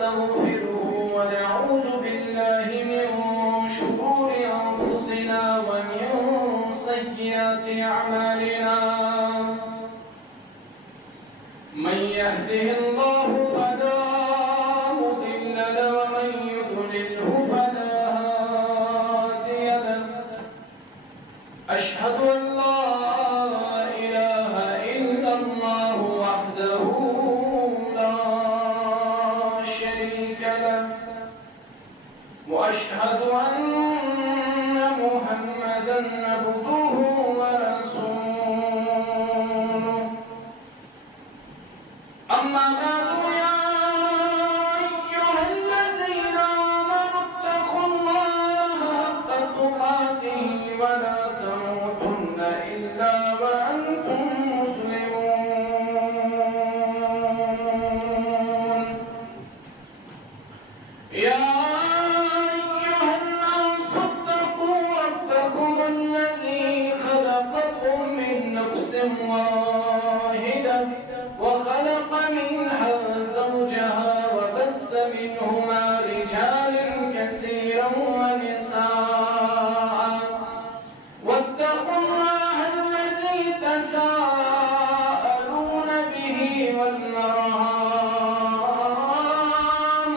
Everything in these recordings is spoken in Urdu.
ونستغفره ونعوذ بالله من شرور أنفسنا ومن سيئات أعمالنا من يهده الله فلا مضل له ومن يضلله فلا هادي له أشهد أن لا إله إلا الله وحده لا شريك له وأشهد أن محمدا عبده ورسوله أما بعد يا أيها الذين آمنوا اتقوا الله حق تقاته ولا تموتن إلا وأنتم مسلمون يا أيها الناس اتقوا ربكم الذي خلقكم من نفس واحدة وخلق منها زوجها وبث منهما رجالا كثيرا ونساء واتقوا الله الذي تساءلون به والأرحام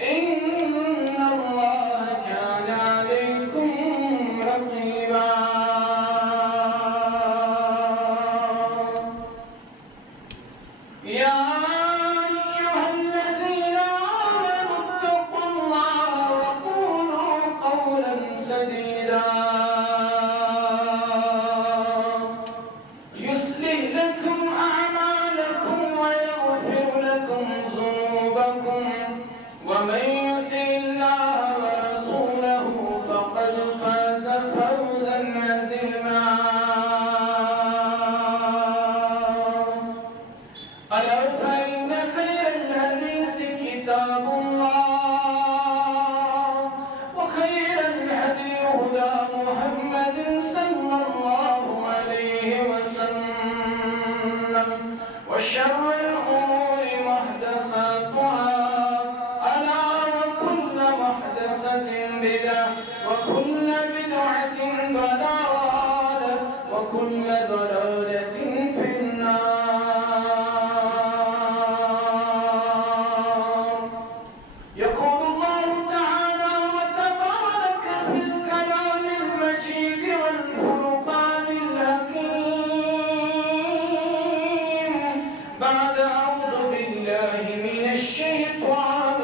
إن الله كان عليكم رقيبا يا أيها الذين آمنوا اتقوا الله وقولوا قولا سديدا يصلح لكم أعمالكم ويغفر لكم ذنوبكم ومن يطع الله ورسوله فقد فاز فوزا عظيما ألا فإن خير الحديث كتاب الله وخير الهدي هدى محمد صلى الله عليه وسلم وشر الأمور محدثاتها ألا وكل محدثة بدعة وكل بدعة ضلالة وكل ضلالة في النار يقول الله تعالى وتبارك في الكلام المجيد والفرقان الحكيم بعد أعوذ بالله من الشيطان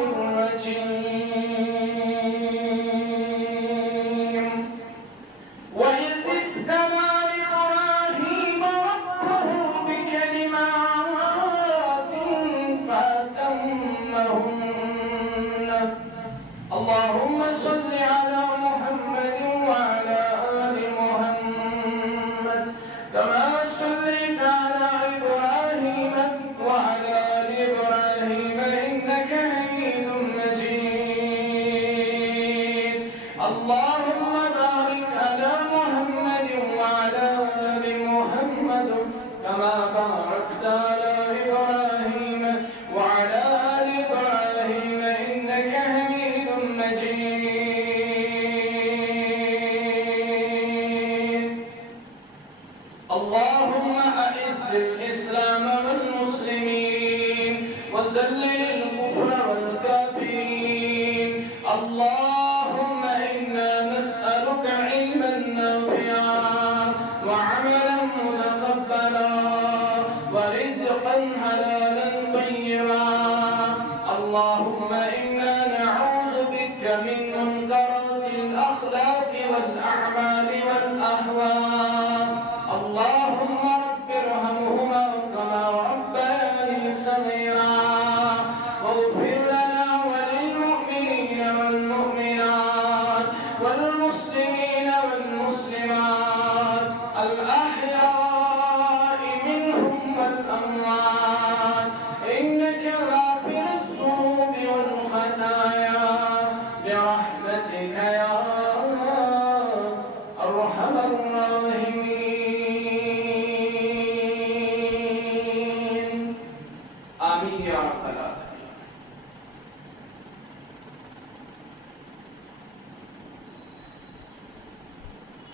الرجيم وإذ ابتلى إبراهيم ربه بكلمات فأتمهن اللهم صل على محمد وعلى آل محمد كما صليت على إبراهيم وعلى آل إبراهيم إنك حميد مجيد اللهم بارك على محمد وعلى آل محمد كما باركت على إبراهيم وعلى آل إبراهيم إنك حميد مجيد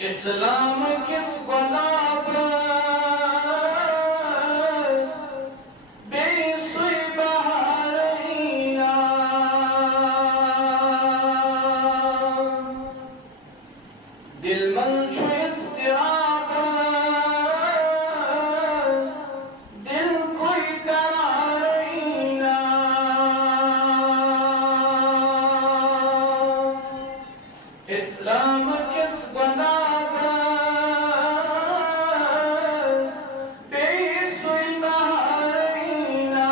اسلام کس گلابس بے سوی بہارینا دل من چھو استرابس دل کوئی قرارینا اسلام کس گلابس بے سوی بہارینا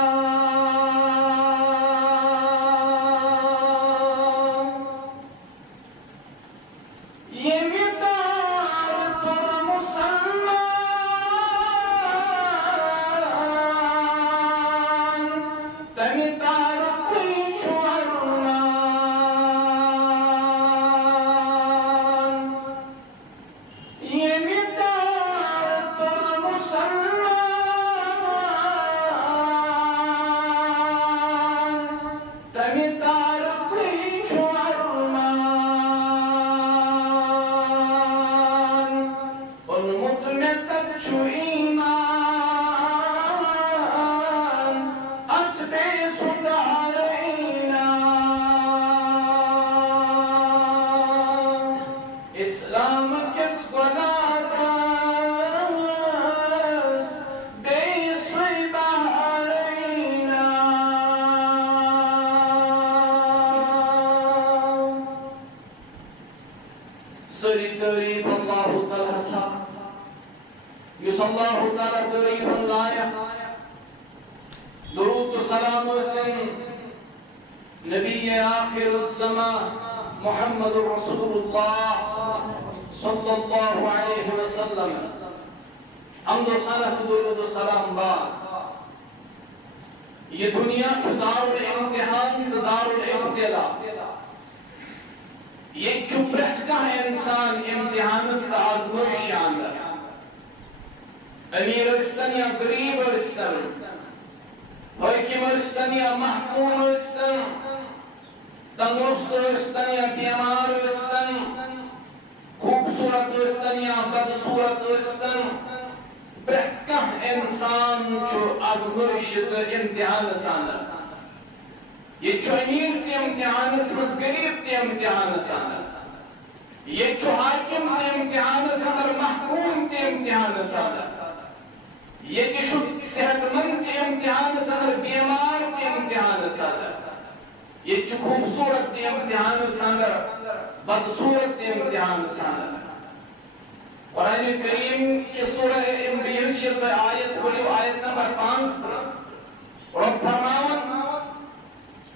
یہ مقدار تر مسلمان تمتار کوئی چھوارمان یہ مقدار تر مسلمان تمتار کوئی چھوارمان المت میں تک چھو ایمان ات بے سدارینا اسلام کس گلابس بے سوی بہارینا سری تعریف اللہ تعالی حق یس اللہ تعالی تعریف لائق درود و سلام حسن نبی آخر الزمان محمد رسول اللہ صلی اللہ علیہ وسلم حمد و ثنا درود و سلام بعد یہ دنیا چھو دار الامتحان دار الابتلا یہ چھو پرت کا انسان امتحان است آزمائش اندر امیر استن یا غریب استن حاکم استن یا محکوم استن تندرست استن یا بیمار استن خوبصورت استن یا بدصورت استن پرت کا انسان چھو آزمائش امتحان اندر یہ چھو امیر تی امتحان اسمز غریب تی امتحان اندر یہ چھو حاکم تی امتحان اندر محکوم تی امتحان اندر یہ چھو صحت مند تی امتحان اندر بیمار تی امتحان اندر یہ چھو خوبصورت تی امتحان اندر بدصورت تی امتحان اندر قرآن کریم کی سورہ انبیاء شرط آیت بلیو آیت نمبر 5 رب فرماون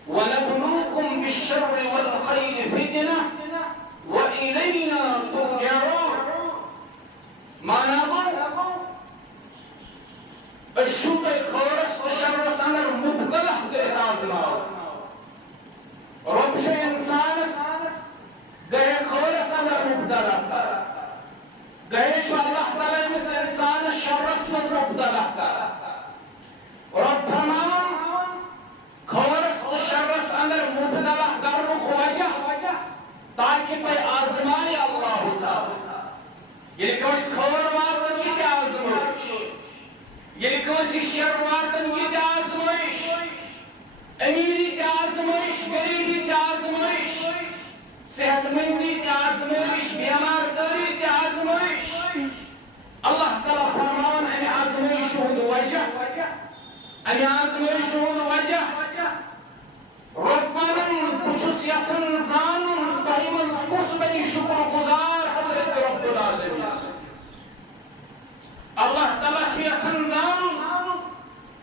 وَنَبْلُوكُمْ بِالشَّرِّ وَالْخَيْرِ فِتْنَةً وَإِلَيْنَا تُرْجَعُونَ مانا گو الشوط خورس و شرس اندر مبتلح گئے آزماؤ رب شو انسانس گئے خورس اندر مبتلح کر گئے شو اللہ تعالی مس انسان شرس مز مبتلح کر رب فرمان خورس و شرس اندر مبتلح کرنو خواجہ تاکہ پہ آزمائی اللہ تعالی یعنی کہ اس خور واردن یہ کیا آزمائش یعنی کہ اس شر واردن یہ کیا آزمائش امیری کیا آزمائش غریبی کیا آزمائش صحت مندی کیا آزمائش بیمار داری کیا آزمائش اللہ تعالی فرمان ان آزمائش ہوں وجہ ان آزمائش ہوں وجہ ربنا بچس یسن زانن دائمن کس بنی شکر گزار حضرت رب العالمین اللہ تعالیٰ چھ یسن زانن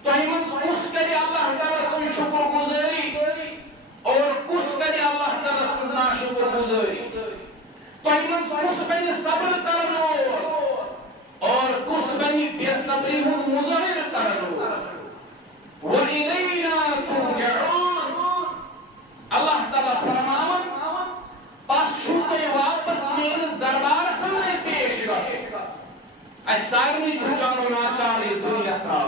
دائمن کس کری اللہ تعالیٰ سن شکر گزاری اور کس کری اللہ تعالیٰ سن ناشکر گزاری دائمن کس بنی صبر کرنو اور کس بنی بے صبری ہم مظاہر کرنو وَإِلَيْنَا تُرْجَعُونَ اللہ تعالیٰ فرماون پس شوتے واپس مینس دربار سمجھے پیش گئے اس سارنی چھچارو ناچاری دنیا تھا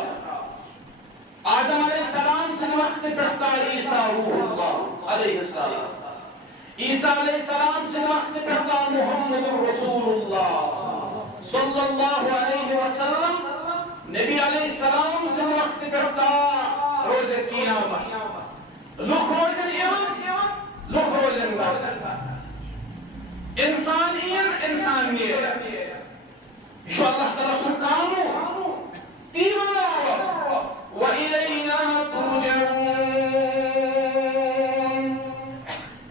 آدم علیہ السلام سے وقت پڑھتا عیسیٰ روح اللہ علیہ السلام عیسیٰ علیہ السلام سے وقت پہتا محمد رسول اللہ صلی اللہ علیہ وسلم نبی علیہ السلام سے وقت پہتا روز قیامت لوگ روزن ایون لوگ روزن باسر انسانیت انسانیت شو اللہ تعالیٰ سبحانہ تیوانا وَإِلَيْنَا تُرْجَعُونَ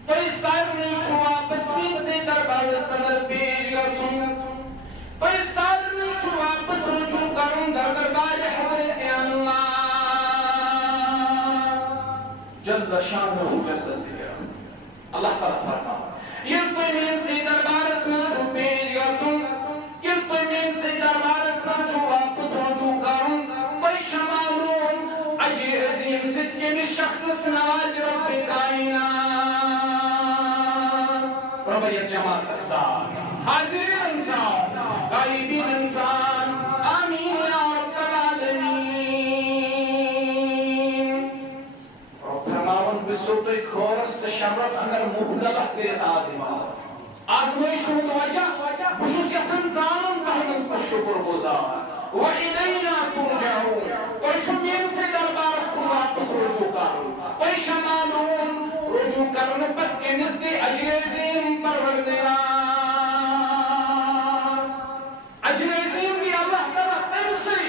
تو اس سائر نے چھوا پسمین سے دربار سند پیش گرسن تو اس سائر نے چھوا پس رجوع کرن دربار حضرت اللہ جل شانہ جل ذکر اللہ تعالیٰ فرما یہ تو میں سے دربار سند پیش گرسن یہ تو میں سے دربار سند واپس رجوع کرن شمالون اجر عظیم صدق من شخص نواز رب کائنات رب جماعت السار حاضر انسان غائبین انسان آمین یا رب العالمین رب فرماون بسوط خورست شمرس اندر مبدلہ کرت آزمات آزمائش متوجہ بشوس یسن زانن بہنز پر شکر گزار وَإِلَيْنَا تُرْجَعُونَ کوئی شمیم سے دربار اس کو واپس رجوع کرو کوئی شمالون رجوع کرنے پت کے نزد اجر عظیم پروردگار اجر عظیم بھی اللہ تعالیٰ تمسی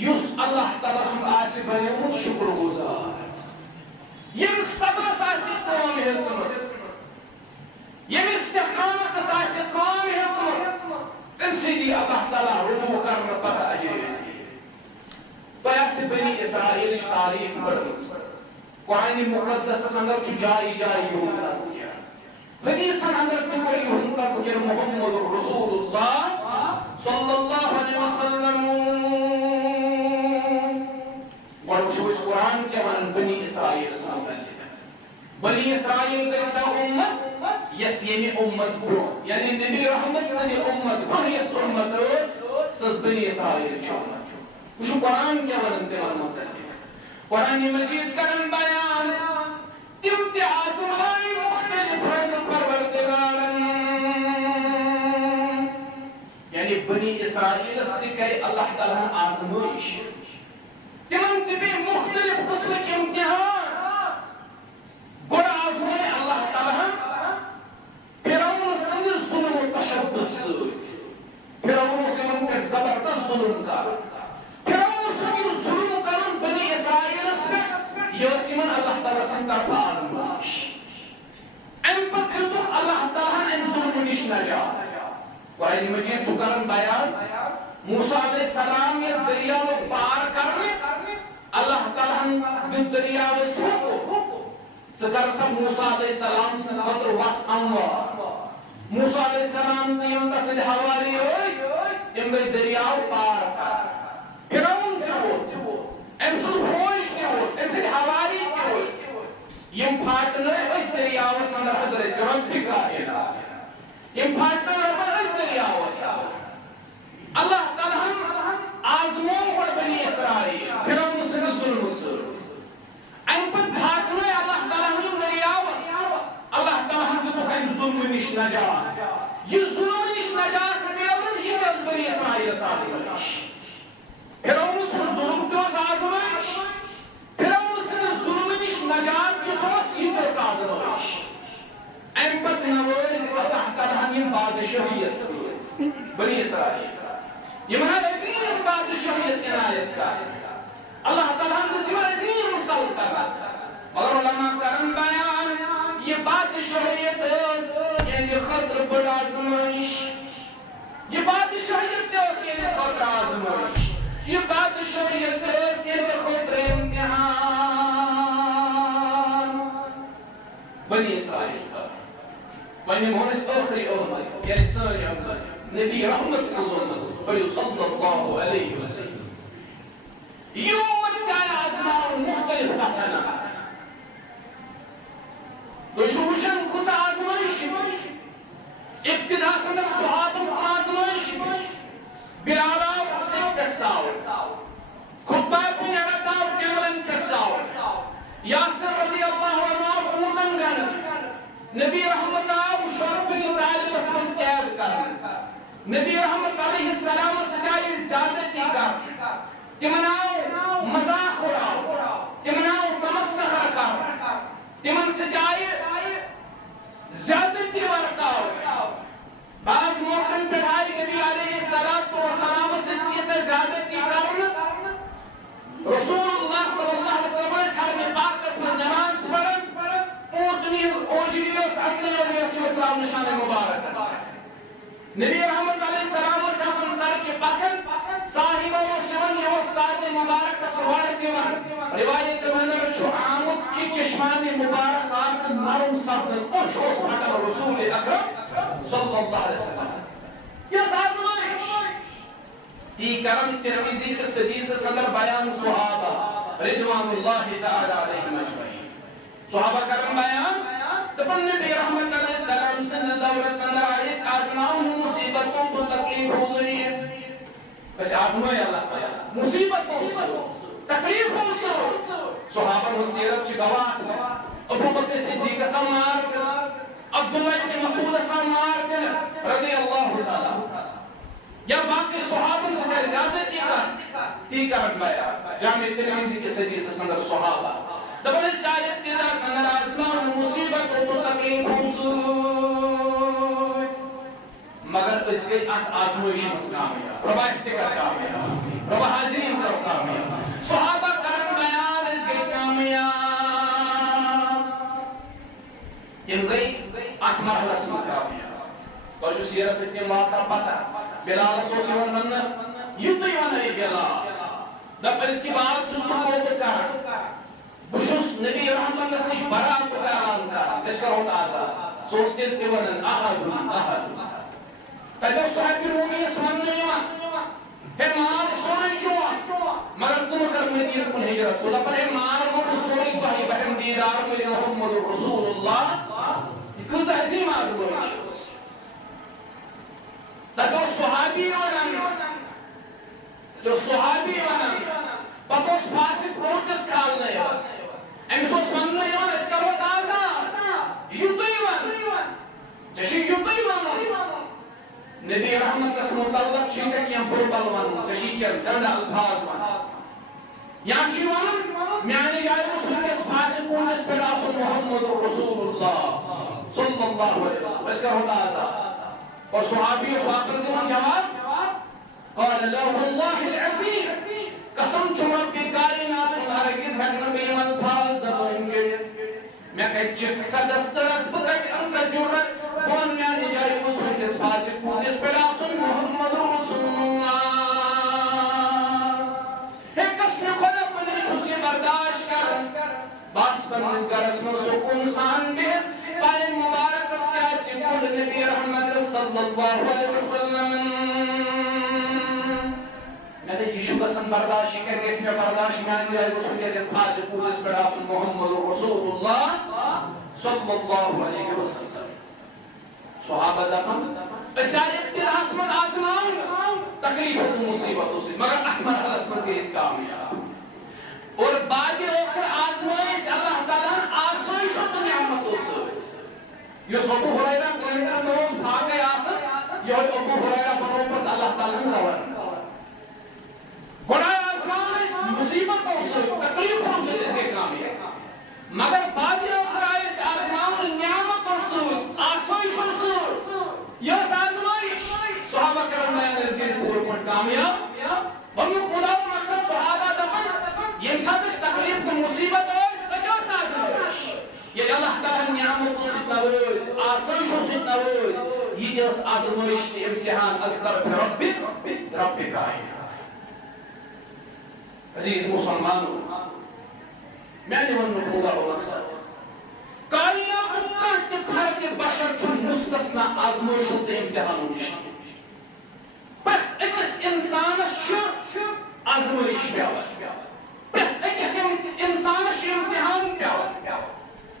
یس اللہ تعالیٰ سن آسی بنی ان شکر گزار یم صبر ساسی قوم ہے سمت یم استحقامت ساسی قوم ہے سمت انسیدی اللہ تعالیٰ رجوع کرنا پر اجر عظیم تو ایسے بنی اسرائیل اس تاریخ پڑھنس قرآن مقدس اندر چھو جائی جائی یہون تذکر حدیث اندر تکر یہون تذکر محمد رسول اللہ صلی اللہ علیہ وسلم ورچو اس قرآن کے ونن بنی اسرائیل سمجھے بنی اسرائیل کا امت یس یعنی امت برو یعنی نبی رحمت سنی امت برو یس امت سز بنی اسرائیل چونت وشو قرآن کیا وننتے ونمت قرآن مجید کرن بیان تمت آزمائی مختلف رکت پروردگارن یعنی بنی اسرائیل اسکی کہے اللہ تعالیٰ آزمائش تمن تبی مختلف قسم کی امتحان گوڑا آزمائے اللہ تعالیٰ فرعون سند ظلم و تشدد سوئی فرعون سند پر زبردست ظلم کر فرعون سند ظلم کرن بنی اسرائیل اسپر یہ سمن اللہ تعالیٰ سند پر آزمائش ام پر کتو اللہ تعالیٰ ان ظلم نش نجات قرآن مجید چکرن بیان موسیٰ علیہ السلام یہ دریاو پار کرنے اللہ تعالیٰ دریاو سوکو ذکر سب موسیٰ علیہ السلام سے خطر وقت انوار موسیٰ علیہ السلام نے یم تصل حواری ہوئیس یم گئی دریاو پار کر فرعون کے ہوت ام سل ہوئیش کے ہوت ام سل حواری کے ہوت یم پھاٹنے وی دریاو سندر حضرت رب کا الہ یم پھاٹنے وی دریاو سندر اللہ تعالیٰ آزمون ور بنی اسرائیل فرعون سے ظلم سر ام پر بھاگنے اللہ تعالیٰ ہم دریاوس اللہ تعالیٰ ہم دیتو کہ ظلم نش نجات یہ ظلم نش نجات میلن یہ کس بنی اسرائیل آزمائش فرعون سے ظلم کیوں آزمائش فرعون سے ظلم نش نجات کیوں یہ کس آزمائش ام پر نوائز اللہ تعالیٰ ہم بادشاہیت سے بنی اسرائیل یہ منہ عظیم بادشاہیت عنایت کا اللہ تعالیٰ ہم دسی عظیم سلطنت اور علماء کرن بیان یہ بادشاہیت یعنی خطر بڑا آزمائش یہ بادشاہیت یعنی خطر آزمائش یہ بادشاہیت یعنی خطر امتحان بنی اسرائیل کا بنی مونس آخری امت یعنی سانی امت نبی رحمت سزمت صلی اللہ علیہ وسلم یوم الدار آزمان مختلف قطنا دوشوشن کز آزمائش ابتدا سندر صحابم آزمائش بلالا حسین پساو خباب بن عرطاو کیولن پساو یاسر رضی اللہ عنہ اونن گانا نبی رحمت آو شعب بن طالب اسمز قید کر نبی رحمت علیہ السلام سجائی زیادتی کر تمن آو مذاق اڑاو تمن آو تمسخر کر تمن سجائی زیادتی ورکاو بعض موقع پر آئی نبی علیہ السلام سے زیادتی کرنا رسول اللہ صلی اللہ علیہ وسلم اس حرم پاک اس میں نماز پڑھن اونٹنی اوجلیوس اندر و نشان مبارک نبی رحمت علیہ السلام سے سر کے پکن صاحبہ و سون یہ ذات مبارک سوال دیوان روایت منر چھو آمد کی چشمان مبارک آس نرم سبدن اوچ اس پکن رسول اکرم صلی اللہ علیہ وسلم یہ آزمائش تی کرم ترمیزی اس حدیث اندر بیان صحابہ رضوان اللہ تعالی علیہم اجمعین صحابہ کرم بیان تبن نبی رحمت علیہ السلام سے دور سندر اس آزماؤں مصیبتوں تو تکلیف ہوئی بس آزمائے اللہ تعالی مصیبتوں سے تکلیفوں سے صحابہ سیرت چی گواہ ابو بکر صدیق سے مار عبداللہ ابن مسعود سے مار رضی اللہ تعالی یا باقی صحابہ سے زیادہ تی کر بایا جامع ترمذی کے حدیث سندر صحابہ دبل شاید تیرا سندر آزمان مصیبت و تکلیف مگر اس کے آزمائش میں کامیاب ربا استقرار کامیاب ربا حاضرین کرو کامیاب صحابہ کرم بیان اس کے کامیاب تم گئی آٹھ مرحلہ سمجھ کامیاب تو جو سیرت اتنی واقع پتا بلال سوسی ونن یوتوی ونائی بلال دب اس کی بات چوز مقود کر بشوس نبی رحمت اس نش برات کا اعلان کر اس کا ہوتا آزاد سوچتے تی ونن احد پیدا صحابی رومی سمن نیمان ہے مال سوری چوا مرد زمکر مدین کن ہجرت سودا پر ہے مال کو سوری تو ہی بہم دیدار میری محمد رسول اللہ کز عظیم آزمائش تاکہ صحابی ونن پتوس فاسق پروٹس کھالنے امسوس ونن اس کا وقت آزاد یوتوی ون جشی یوتوی ون نبی رحمت اس مطلق چیزیں کیا بربل ون جشی کیا جند الفاظ ون یا شی ون میانی جائے مسلم اس فاسق پروٹس پر آسو محمد رسول اللہ صلی اللہ علیہ وسلم اس کا وقت آزاد اور صحابی اس واقع دیوان جواب قال لا والله العظیم قسم چمت کی کائنات سنارے کس حق نبی من پھال زبان کے میں کہتے سا دسترس بکت انسا جرت کون میں نجائی مسلم کس فاسق کون اس پر آسن محمد رسول اللہ ایک قسم خدا پنے چھوسی برداشت کر باس بندس گرس میں سکون سان بھی پائے مبارک اس کے آج کل نبی رحمت صلی اللہ علیہ وسلم میں نے یشو قسم برداشت کر کے اس میں برداشت میں آنے لئے رسول کے ساتھ فاسق پولیس پر آسن محمد رسول اللہ صلی اللہ علیہ وسلم صحابہ دقم اس آیت تیر آسمان آزمان تکلیف و مصیبتوں سے مگر احمد حلسمت کے اس کامیاب اور بعد اوپر آزمائش اللہ تعالیٰ آسائش و نعمتوں سے یس ابو ہریرہ کلندر دوست بھاگے آسن یہ ابو ہریرہ بروپت اللہ تعالیٰ نور گناہ آزمان مصیبتوں سے تکلیفوں سے اس کے کامیاب مگر بعد اوپر آئیس آزمان نعمتوں سے آسائشوں سے یہ آزمائش صحابہ کرم بیان اس کے پورپٹ کامیاب ہم خدا و مقصد صحابہ دفن یہ ساتھ تکلیف کو مصیبت ہے سجاس آزمائش یہ اللہ تعالیٰ نعمتوں سے نوز آسائشوں سے نوز یہ جس آزمائش کے امتحان اصدر رب کائنات عزیز مسلمانوں میں نے ونو خدا و مقصد کائنات اکرت بھر کے بشر چھن مستثنا آزمائشوں کے امتحانوں نشان پر ایکس انسان شر آزمائش پیاور پر ایکس انسان شر امتحان پیاور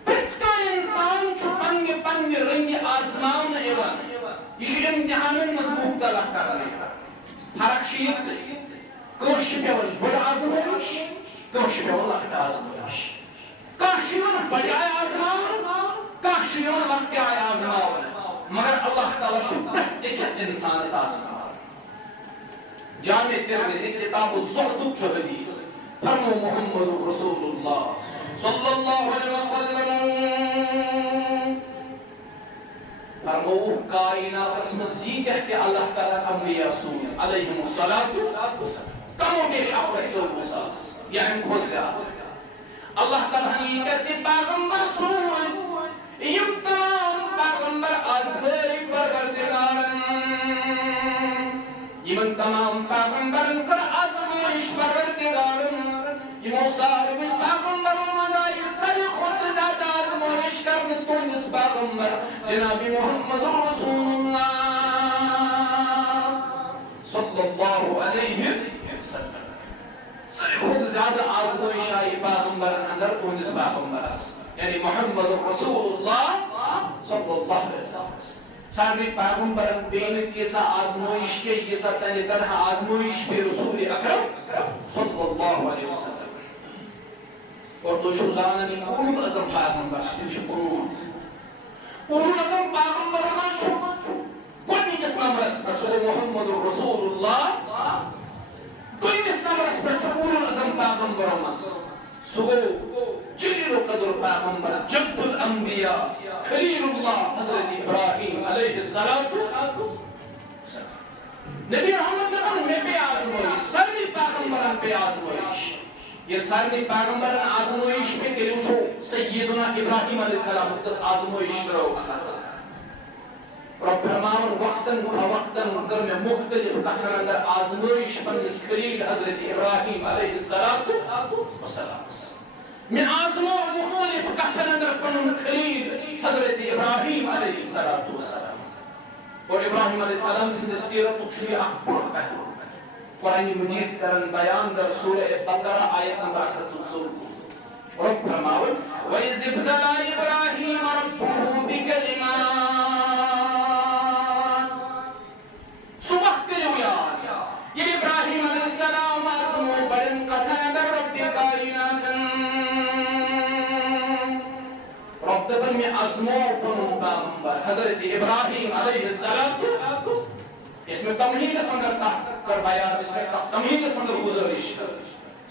پرت کا انسان چھو پنگ رنگ آزمان ایوان یہ امتحان مضبوط طلح کرنے فرق شیئت سے کوش پیاور بڑا آزمائش کوش پیاور لخت آزمائش کاش بجائے آزمان کاش شیون وقت آئے آزماؤن مگر اللہ تعالیٰ شو پرہتے کس انسان اس آزماؤن جامع ترمذی کتاب الزہد شو حدیث فرمو محمد رسول اللہ صلی اللہ علیہ وسلم فرمو کائنات اسم یہ کہہ کہ اللہ تعالیٰ انبیاء رسول علیہم الصلاة کم و بیش آپ رہے 24 ساس یعنی خود زیادہ اللہ تعالیٰ نے یہ کہتے پیغمبر سوز یم تمام پیغمبر آزمائی پروردگارن یمن تمام پیغمبر کر آزمائش پروردگارن یمو ساروی پیغمبر و مدائی سری خود زیادہ آزمائش کرنے تو اس پیغمبر جناب محمد رسول اللہ صلی اللہ علیہ وسلم سری خود زیادہ آزمائش آئی پیغمبر اندر تو اس پیغمبر یعنی محمد رسول اللہ صلی اللہ علیہ وسلم ساری پیغمبر بین تیزا آزمائش کے یہ تنی طرح آزمائش پہ رسول اکرم صلی اللہ علیہ وسلم اور تو شو زاننی اولو ازم پیغمبر شو اولو ازم پیغمبر ہمان شو کوئی کس نمبر اس پر شو محمد رسول اللہ کوئی کس نمبر اس پر شو اولو ازم پیغمبر ہمان سو جلیل و قدر پیغمبر جد الانبیاء خلیل اللہ حضرت ابراہیم علیہ السلام نبی رحمت نبن میں پہ آزمائش سارے پیغمبران پہ آزمائش یہ سارے پیغمبران آزمائش پہ کلوشو سیدنا ابراہیم علیہ السلام اس کس آزمائش رو رب فرمان وقتاً فوقتاً ذرم مختلف کہتر اندر آزمائش پن اس خلیل حضرت ابراہیم علیہ السلام میں آزمو مختلف کہتر اندر پن خلیل حضرت ابراہیم علیہ السلام اور ابراہیم علیہ السلام سے سیرت اکشری اکبر پہلو قرآن مجید کرن بیان در سورہ بقرہ آیت نمبر 114 رب فرماؤ وَإِذِ ابْتَلَى إِبْرَاهِيمَ رَبُّهُ بِكَلِمَاتٍ صبح کرو یاد یہ ابراہیم علیہ السلام آزمو بڑن قتل در رب کائنات رب دبن میں آزمو پنو پیغمبر حضرت ابراہیم علیہ السلام اس میں تمہید سندر کر بیان اس میں تمہید سندر گزارش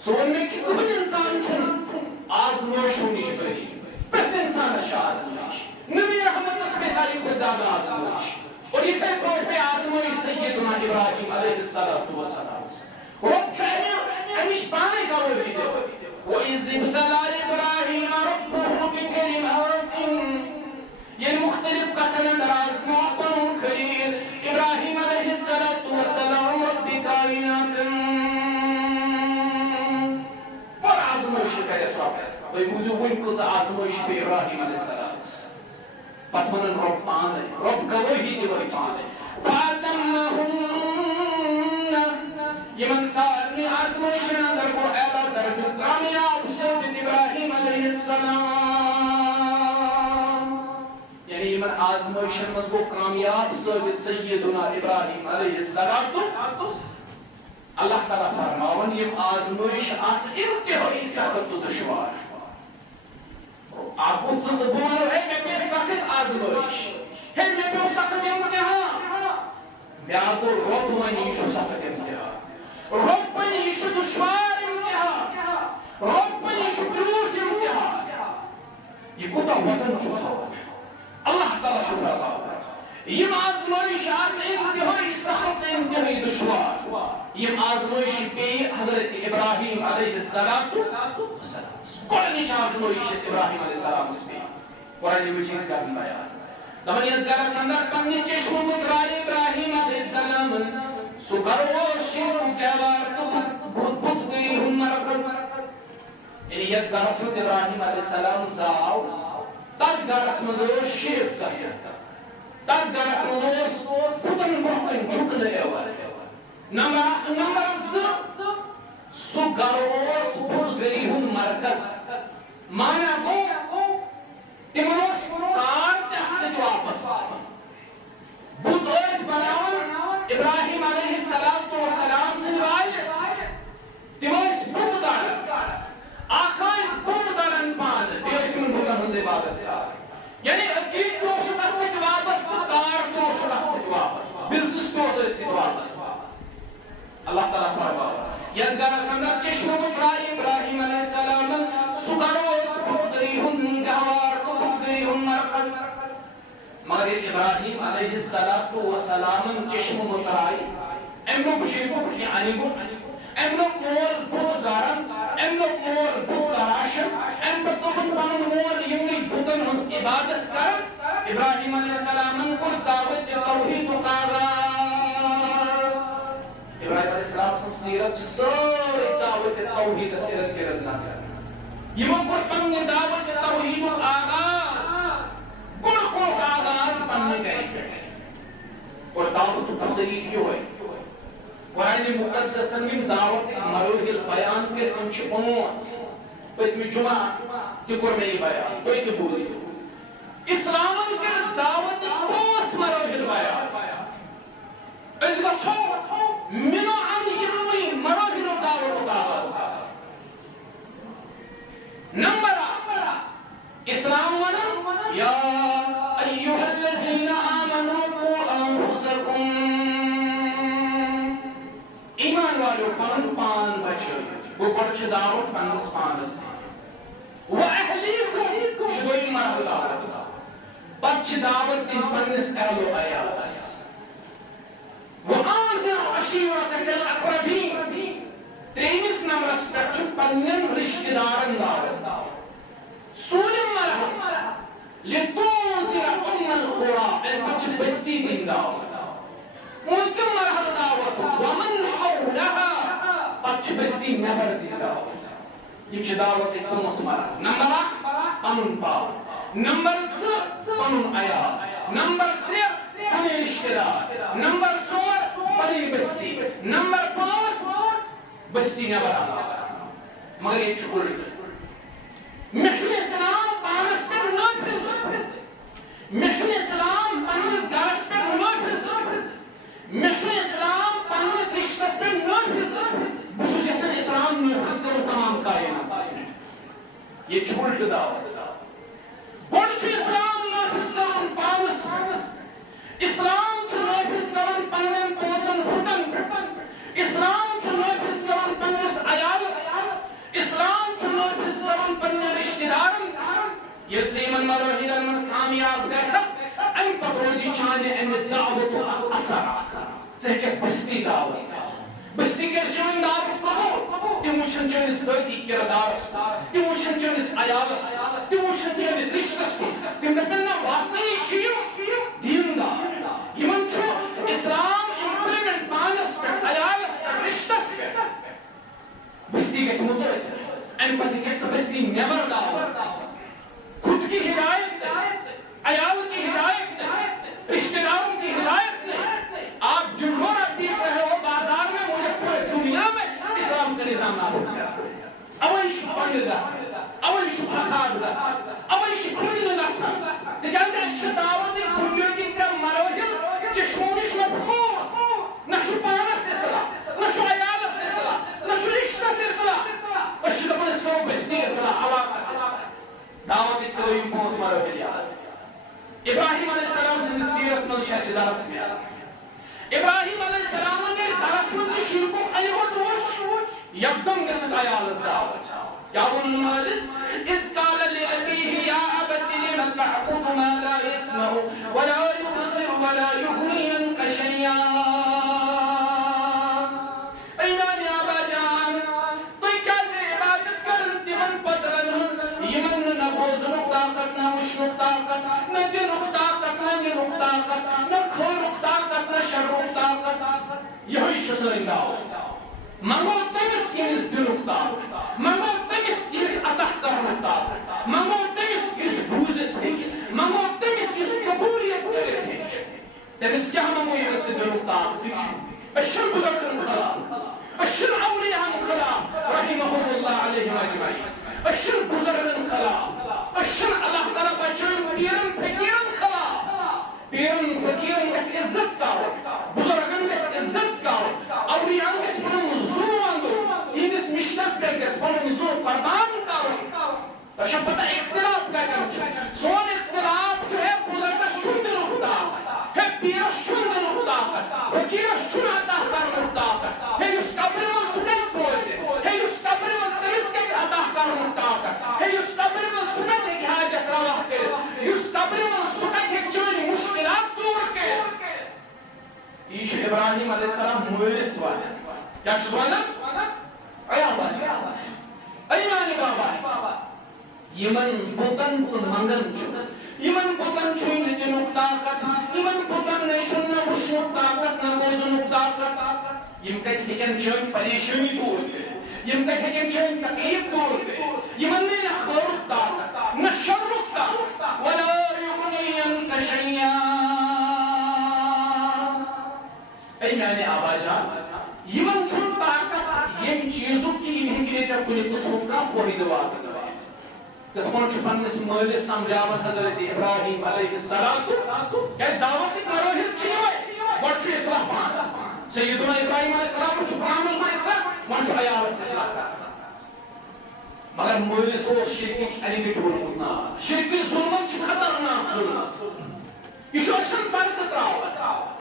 سون میں کہ کوئی انسان چھن آزمائش ہونیش بری پرت انسان اشیا آزمائش نبی رحمت اس میں ساری کو زیادہ آزمائش اور یہ پہ کوئی پہ آزمائش سیدنا ابراہیم علیہ السلام رب چاہنے امیش پانے کا وہ بھی دے وَإِذِ ابْتَلَى إِبْرَاهِيمَ رَبُّهُ بِكَلِمَاتٍ یہ مختلف قتل اندر آزماء قانون خلیل ابراہیم علیہ السلام رب کائنات پر آزمائش کرے سواب وہی موزی وہی کلتا آزمائش پہ ابراہیم علیہ السلام پتمنن رب پانے رب گوہی دیوری پانے فَاتَمَّهُنَّ یہ من سارنی آزمائش اندر کو اعلیٰ درجہ کامیاب سوید ابراہیم علیہ السلام یعنی من آزمائش اندر کو کامیاب سوید سیدنا ابراہیم علیہ السلام اللہ تعالیٰ فرماون یہ آزمائش آس انتہائی سخت و دشوار آپ کو سخت بولو ہے میں بے سخت آزمائش ہے میں بے سخت امتحان میں آپ کو رب منی شو سخت امتحان رب منی شو دشوار امتحان رب منی شو بلوٹ امتحان یہ کتا وزن چکا اللہ تعالیٰ شکر اللہ یہ آزمائش آس انتہائی سخت انتہائی دشوار یہ آزمائش پہ حضرت ابراہیم علیہ السلام کوئی نش آزمائش ابراہیم علیہ السلام اس پہ قرآن مجید کا بیان دمن یہ درس اندر پنی چشم مزرائے ابراہیم علیہ السلام سگر و شیر کیوار بھت گئی ہم مرکز یعنی یہ درس ابراہیم علیہ السلام ساو تک درس مزور شیر کر سکتا تک درس مزور بھتن بھتن جھک لے نمبر سگر و بھت گئی ہم مرکز مانا کو تمہوس کار تحت سے جو واپس بھت اویس بناون ابراہیم علیہ السلام سے روایت تمہوس بھت دارن آقا اس بھت دارن پان دیوس من بھتن ہنز عبادت یعنی تحقیق تو سکت سے واپس کار تو سکت سے واپس بزنس تو سے واپس اللہ تعالیٰ فرمایا یدگار سندر چشم مصرائی ابراہیم علیہ السلام سکروس بکدری ہن گوار کو بکدری ہن مرکز مگر ابراہیم علیہ السلام چشم مصرائی امنو بشیبو بخی عنیبو امنو مول بود دارن امنو مول بود داراشن امنو تبن پانن مول یمنی بودن ہنس عبادت کرن ابراہیم علیہ السلام کو دعوت توحید و قاغاز ابراہیم علیہ السلام سے سیرت سوری دعوت توحید اس ارد گرد ناظر یمن کو پنگ دعوت توحید و قاغاز گل کو قاغاز پنگ گئی بیٹھے اور دعوت زندگی کیوں ہے قرآن مقدس میں دعوت مروحل بیان کے انچ انوس پتمی جمعہ تکر میں یہ بیان کوئی تبوزی اسلام کے دعوت انوس مروحل بیان اس کا چھو منو عن یموی مروحل دعوت آغاز نمبر اسلام ونم یا ایوہ الذین آمنوا قو انفسکم ایمان والو پان پان بچو وہ بڑھ دعوت پانس پانس وَأَهْلِيكُمْ شدوئی مرحل دعوت بچ دعوت دن پانس اہل و عیالس وَآنزِرْ عَشِيرَتَكَ الْأَقْرَبِينَ تریمس نمبرس پر چھو پنن رشتہ دارن دعوت سورم مرحل لِتُنزِرَ أُمَّ الْقُرَى بچ بستی دن دعوت منچم مرحل دعوت ومن حولها پچھ بستی نبر دی دعوت یہ دعوت ایک تمس مرحل نمبر 8 پنن پاو نمبر 7 پنن عیال نمبر 3 پنی رشتہ دار نمبر 4 پنی بستی نمبر 5 بستی نبر آنا مگر یہ چھوڑ مشن اسلام پانس پر نافذ مشن اسلام پانس گرس پر نافذ مشن اسلام پانس رشتس پر نافذ بسوچ اسلام نافذ کرو تمام کائنات یہ چھوڑ دعوت گوڑ چھو اسلام نافذ کرو پانس اسلام چھو نافذ کرو پنن پوچن فٹن اسلام چھو نافذ کرو پنس عیالس اسلام چھو نافذ کرو پنن رشتہ دارن یہ زیمن مروحیل من کامیاب گیسا ان پتروجی چاندے ان دعوت اثر سہکے بستی دعوت بستی کے چون دعوت کرو تیموشن چونس ذاتی کردارس تیموشن چونس عیالس تیموشن چونس رشتس تیم دپنا واقعی چیو دین دار یمن چھو اسلام امپلیمنٹ پانس پر عیالس پر رشتس پر بستی کے متوسر ان پتی کے بستی نیبر دعوت خود کی ہدایت دے عیال کی ہدایت دے رشتہ داروں کی ہدایت دے آپ جنہوں رکھتی رہے ہو بازار میں مجھے پورے دنیا میں اسلام کا نظام نافذ کر اول شو پنڈ دس اول شو فساد دس اول شو کھنڈ دس تکیازے اشت دعوت بنیادی کا مروحل چشمونش مبخور نشو پانا سلسلہ نشو عیال سلسلہ نشو رشتہ سلسلہ اشت اپنے سلو بستی سلسلہ علاقہ سلسلہ دعوت اتلوی پونس مروحل یاد ابراہیم علیہ السلام سے سیرت من شاہ درس میں ابراہیم علیہ السلام نے درس من سے شرکو ایوٹ وش یکدم گزت عیال دعوت یا بن مالس اذ قال لأبیه یا عبد لمن تعبد ما لا يسمع ولا يبصر ولا يغني عنك شيئا ایمان یا ابا جان تو کیسے عبادت کرن تمن پترن یمن نہ بوز طاقت نہ مش طاقت نہ دل طاقت نہ دل طاقت نہ خور طاقت نہ شر طاقت یہی شسرین دعوت منگو تمس یمس دل طاقت منگو تمس یمس عطا کرن طاقت منگو تمس یس بوزت ہے منگو تمس یس قبولیت کرت ہے تمس کیا منگو یمس دل طاقت اشر بزرگن خلا اشر اولیاء خلا رحمهم اللہ علیہم اجمعین اشر بزرگن خلا اشر اللہ تعالیٰ بچن پیرن فقیرن خلا پیرن فقیرن کس عزت کاؤ بزرگن کس عزت کاؤ اولیاء کس پنن زور آندو تینس مشنس پر کس پنن زور قربان کاؤ اشر پتہ اختلاف کا کم سون اختلاف جو ہے ابراہیم علیہ السلام مولس وانا کیا چھس وانا اے آبا اے میانی بابا یمن بوتن سن منگن چھو یمن بوتن چھو ان دنک طاقت یمن بوتن نیشن نہ وشنک طاقت نہ موزنک طاقت یم کت ہکن چون پریشانی دور کر یم کت ہکن چون تکلیف دور کر یمن نہ خورک طاقت نہ شرک طاقت ولا یغنی عنک شیئا اے میانی آبا جان یمن چھن طاقت یم چیزوں کی انہیں کے لیے کلی قسم کا فائدہ واتن تمن چھ پنس مالس سمجھاون حضرت ابراہیم علیہ السلام کہ دعوت کروہت چھ گوٹ چھ اصلاح پانس سیدنا ابراہیم علیہ السلام چھ پانس ما اصلاح ون چھ عیالس اصلاح کرنا مگر مالس اوس شرک علی ونمت نا شرک ظلمن چھ خطرناک ظلم یہ چھ پردہ تراون